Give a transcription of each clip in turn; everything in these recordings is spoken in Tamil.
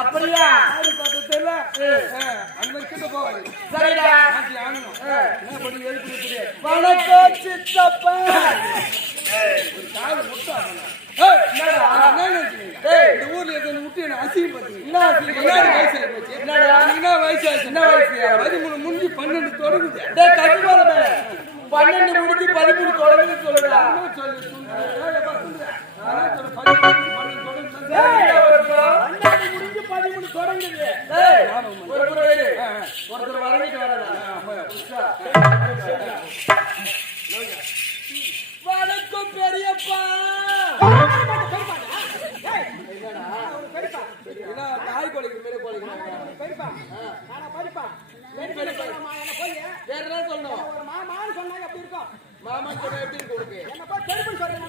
அப்படியா வணக்கம் சித்தப்பா. ஊர்ல விட்டு அசிங்க முடிஞ்சு 12 தொடங்குது. 12 முடிஞ்சு 13 தொடங்குது சொல்லுடா. ஒருத்தர் வரணிட்டு வணக்கம் பெரியப்பா. தாய் கோழிக்கு மேல கோழிக்கு வேற என்ன சொல்லணும்? மாமான்னு சொன்னாங்க எப்படி இருக்கும்? மாமான்னு சொன்னா எப்படி இருக்கும் உனக்கு? என்னப்பா கருப்புன்னு சொல்றேன்.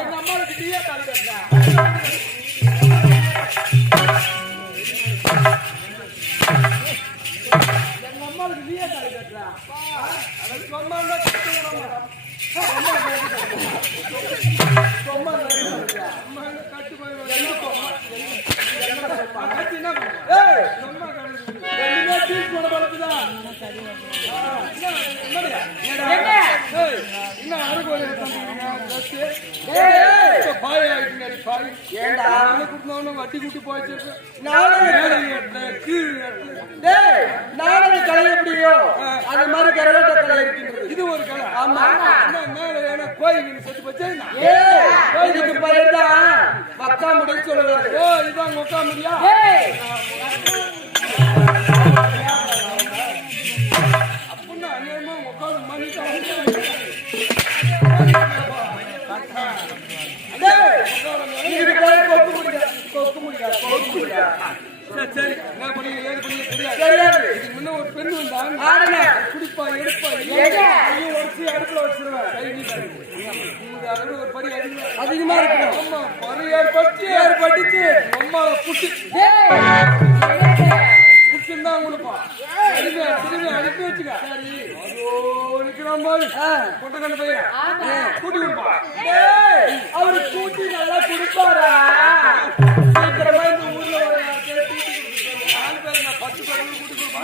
எங்க அம்மாவுக்கு டீயா தாலி கட்டினா எங்க அம்மாவுக்கு நீயே தாலி கட்டுறா. வட்டி கூட்டி போயிட்டு கலை எப்படியோ அது மாதிரி கரகாட்ட கலை இருக்கின்றது. இது ஒரு கலை. ஆமா மேல கோயில் செத்து போச்சு. கோயிலுக்கு போயிருந்தான் பக்கா முடின்னு சொல்லுவாரு. ஓ இதுதான் மொக்கா முடியா? அப்படின்னா அநியாயமா உட்காந்து சரி நான் பண்ணி ஏது பண்ணி தெரியாது. இதுக்கு முன்ன ஒரு பெண் வந்தாங்க குடிப்பா எடுப்பா உடச்சு அடுப்புல வச்சிருவேன். ஒரு படி அதிகமா இருக்கு. அம்மா பறி ஏற்பட்டுச்சு அம்மாவை புடிச்சுதான் உங்களுப்பா திரும்பி அனுப்பி வச்சுக்க. சரி நிக்கிறான் போது கொட்ட கண்டு பையன் கூட்டி கொடுப்பா. அவரு கூட்டி நல்லா குடிப்பாரா? சீக்கிரமா இந்த ஊர்ல ஒரு 10 பேர் கூட்டி கொடுப்பா.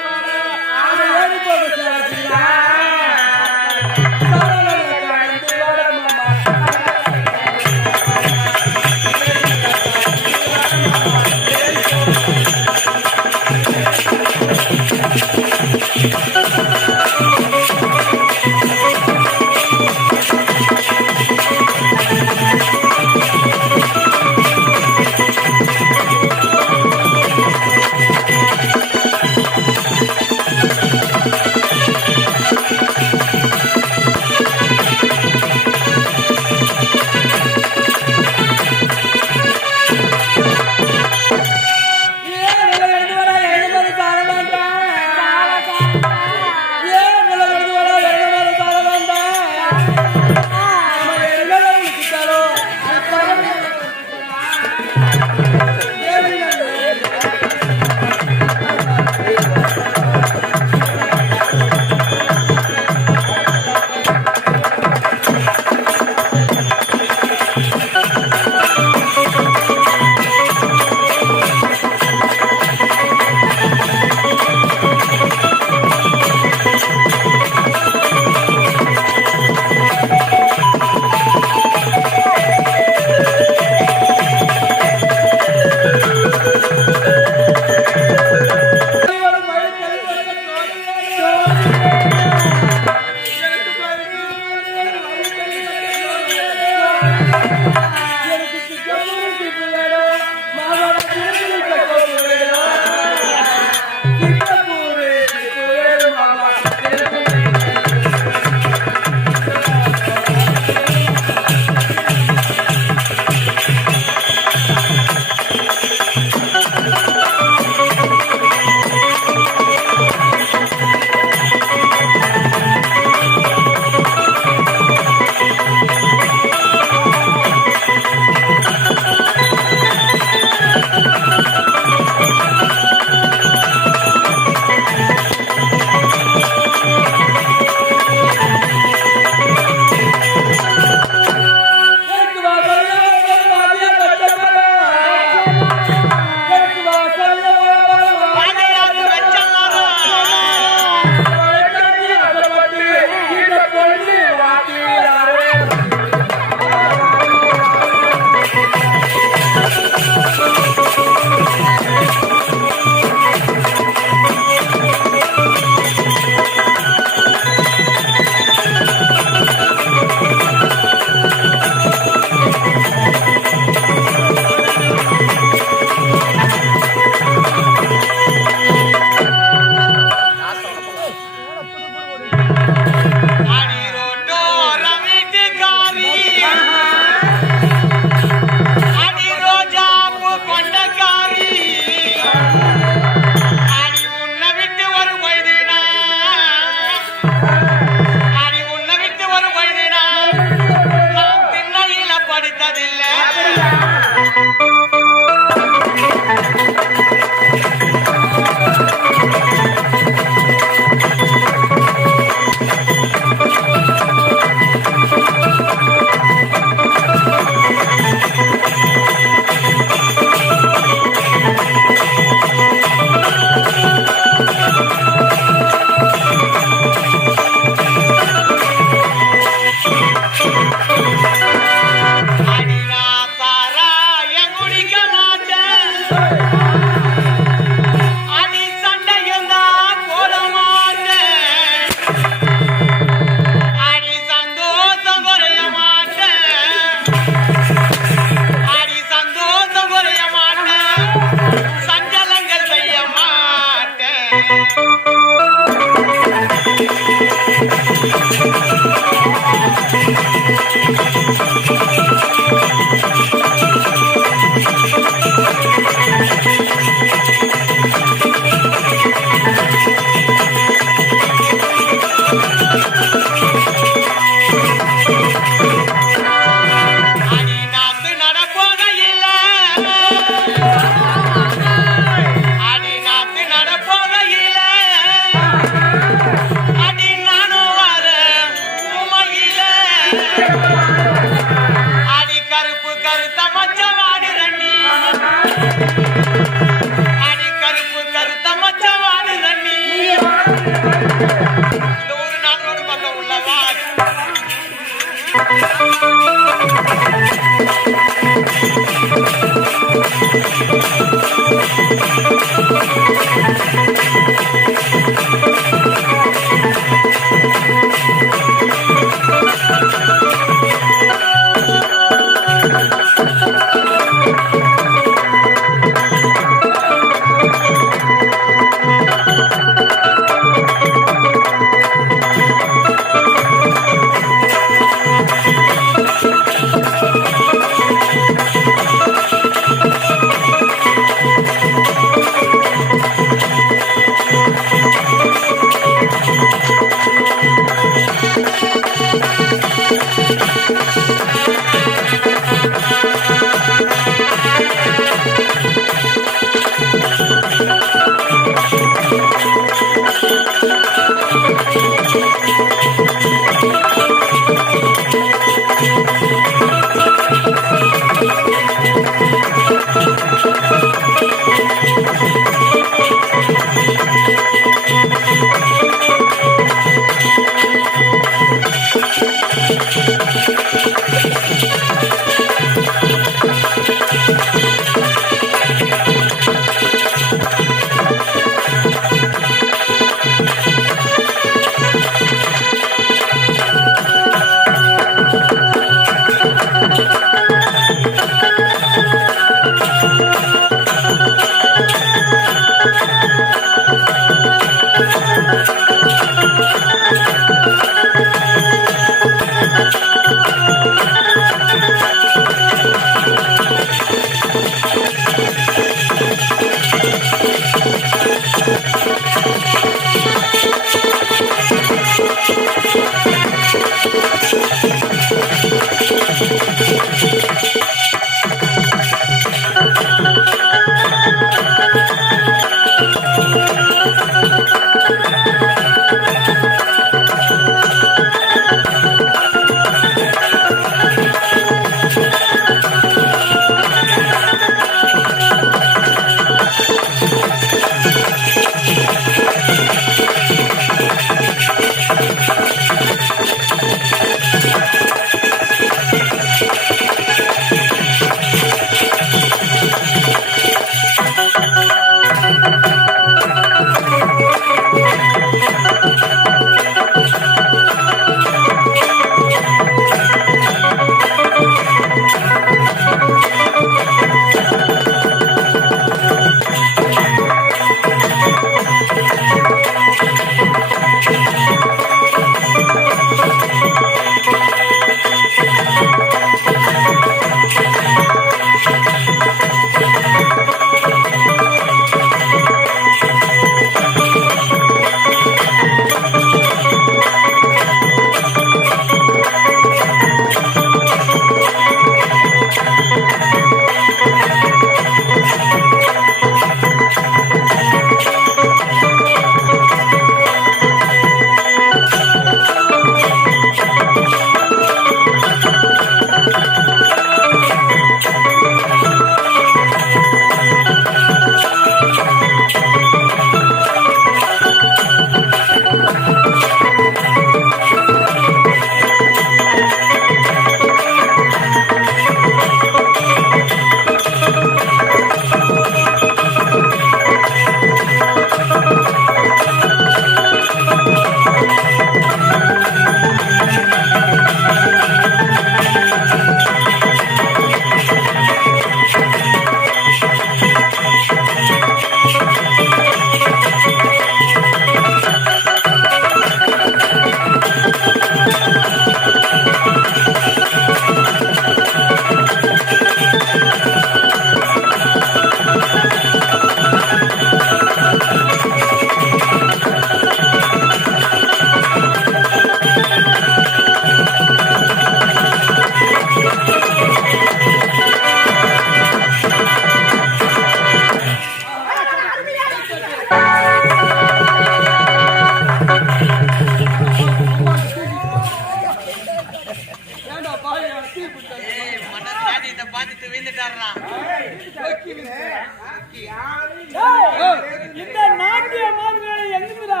இந்த நாட்டிய மாதிரியான எங்கிருந்தா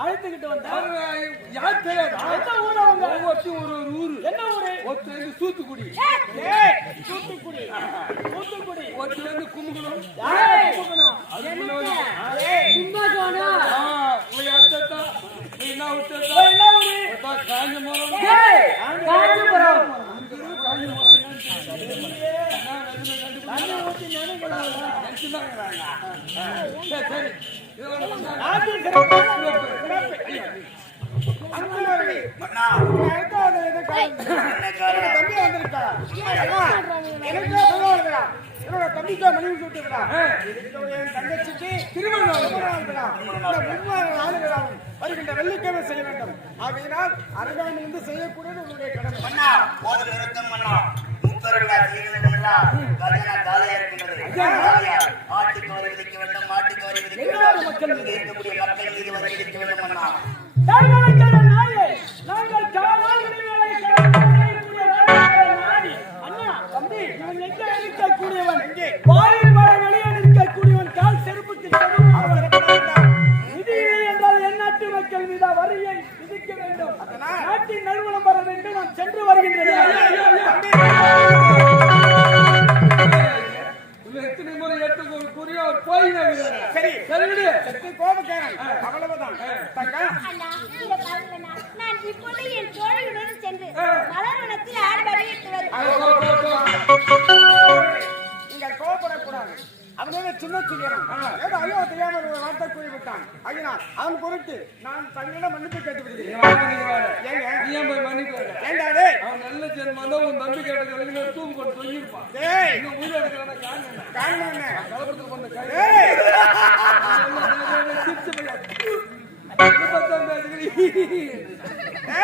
அழைத்துக்கிட்டு வந்தாங்க. யார் தெரியாது. எந்த ஊர் அவங்க? ஒவ்வொருத்தரும் ஒரு ஊரு. என்ன ஊரு? ஒருத்தர் தூத்துக்குடி. தூத்துக்குடி. தூத்துக்குடி. ஒருத்தர் கும்பகோணம். கும்பகோணம். கும்பகோணம். உங்க அத்தா நீ என்ன விட்டா? என்ன ஊரு? காஞ்சிபுரம். காஞ்சிபுரம். தம்பிக்கா மனைவி சொல்லிட்டு தங்கச்சிக்கு திருமணம் வருகின்ற வெள்ளிக்கிழமை செய்ய வேண்டும். ஆகையினால் அருகாமையிலிருந்து செய்யக்கூடியது உங்களுடைய கடமை. இருக்கக்கூடியவன் வாயில் மழை வெளியே இருக்கக்கூடியவன் கால் செருப்புக்கு நிதியில்லை என்றால் என் நாட்டு மக்கள் மீது வரியை விதிக்க வேண்டும். நாட்டின் நல்வளம் வர வேண்டும். நான் சென்று வருகின்றேன். எத்தனை முறை ஏற்றுக்கூடிய ஒரு கோயில் சரி சரி கோபக்காரன் அவ்வளவுதான். நான் இப்போது என் தோழியுடன் சென்று மலர்வனத்தில் ஆடவரையிட்டு நீங்கள் கோபப்படக்கூடாது. அவனே சின்ன சொல்லிடுறான். ஏதோ ஐயோ தெரியாமல் ஒரு வார்த்தை கூறிவிட்டான். அதனால் அவன் பொருட்டு நான் தன்னிடம் மன்னிப்பு கேட்டு விடுகிறேன். ஏண்டாடே அவன் நல்ல ஜென்மம் உன் தம்பி கேட்டது தூக்கு போட்டு சொல்லியிருப்பான். உயிர் எடுக்கிறான காரணம் என்ன? கலப்படத்துக்கு பண்ண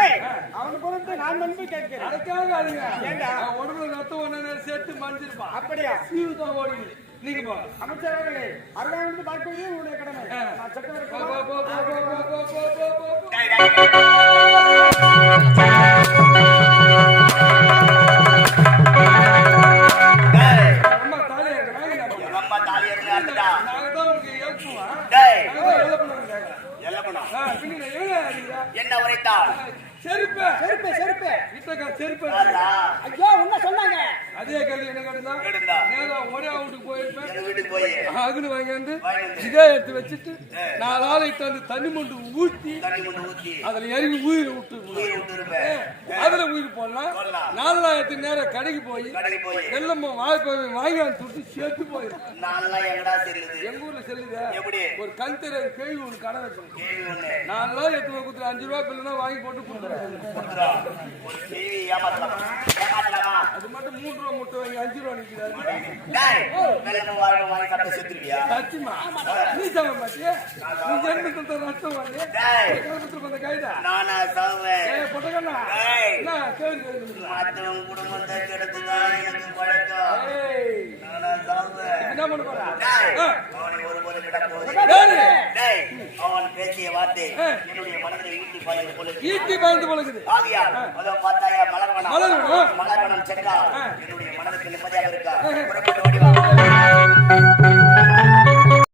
ஏய், அவன் குறித்து நான் நம்பி கேட்கிறேன். அதுக்காக அதுங்க ஏண்டா? அவன் உடம்புல ரத்தம் ஒண்ணு சேர்த்து மஞ்சிருப்பான் அப்படியா? சீவுதான் ஓடி நீங்க போ அமைச்சரவர்களே, அருகாமையிலிருந்து பார்ப்பது உங்களுடைய கடமை. நான் சட்டம் போ, இருக்கவா? போ, போ, போ, போ, போ, போ, போ, போ, போ. அம்மா தாலி இருக்கு, வாங்கிடா. அம்மா தாலி எடுத்து அறுத்துட்டா. நாங்க தான் உங்களுக்கு எழுப்புவோம். டேய், நாங்க தான் எழுப்ப பண்ணணும் கேட்கறேன். எல்லப்பனா, பின்ன எங்க அடிக்கிறா? என்ன உரைத்தாள்? செருப்பு செருப்பு செருப்பு. வீட்டுக்கா செருப்பு ஆறா, ஐயோ, உன்ன சொன்னாங்க. அதே கேள்வி என்ன கேட்டா எடுந்தா. நேரா ஒரே வீட்டுக்கு போயிருப்பேன் எங்க வீட்டுக்கு போய் அதுன்னு வாங்கிட்டு வாங்கிட்டு. இதே எடுத்து வச்சுட்டு 4 ஆளைக்கு வந்து தண்ணி மொண்டு ஊத்தி தண்ணி கொண்டு ஊத்தி அதுல இறங்கி உயிர் விட்டு உயிரை விட்டு இருப்பேன். அதுல உயிர் போடலாம் போடலாம். 4000 நேரம் கடைக்கு போய் கடைக்கு போய் வெள்ளம்மா வாய்ப்பு வாங்கி வந்து துட்டு சேர்த்து போயிடும் நான்லாம் எங்கடா செல்லுது? எங்க ஊர்ல செல்லுத எப்படி? ஒரு கண் தெரிய கேள்வி ஒன்று கடை வச்சிருக்கோம் கேள்வி ஒண்ணு. 4 நாள் 8 ரூபா கொடுத்து 5 ரூபா பில்லுனா வாங்கி போட்டு கொடுத்துருவேன் கொடுத்துடா. ஒரு டிவி ஏமாத்தலாமா? ஏமாத்தலாமா? அது மட்டும் 3 ரூபா முட்டை வாங்கி 5 ரூபா நிற்கிறாரு டேய், வெள்ளம் வாங்கி சாப்பிட்டு செத்துருவியா? சத்தியமா நீ சாம மாட்டியா நீ ஜென்மத்தை ரத்தம் வாங்கி டேய், அந்த கைதா நானா சாவேன்? ஏய் பொட்டக்கண்ணா ஏய். என்ன கேள்வி மத்தவன் குடும்பத்தை கெடுத்துதான் எனக்கு பழக்கம். ஏய் நானா சாவேன்? என்ன பண்ண போறா டேய், ஆ. அவனை ஒருபோதும் விடப் யாரு? போவதில்லை. டேய், அவன் பேசிய வார்த்தை என்னுடைய மனதில் ஈட்டி பாய்ந்து போல இருக்கு. ஈட்டி பாய்ந்து பழகுது ஆகையால் அதோ பார்த்தாயா மலர்வனம். மலர்வனம். மலர்வனம் சென்றால் என்னுடைய மனதுக்கு நிம்மதியாக இருக்கும்.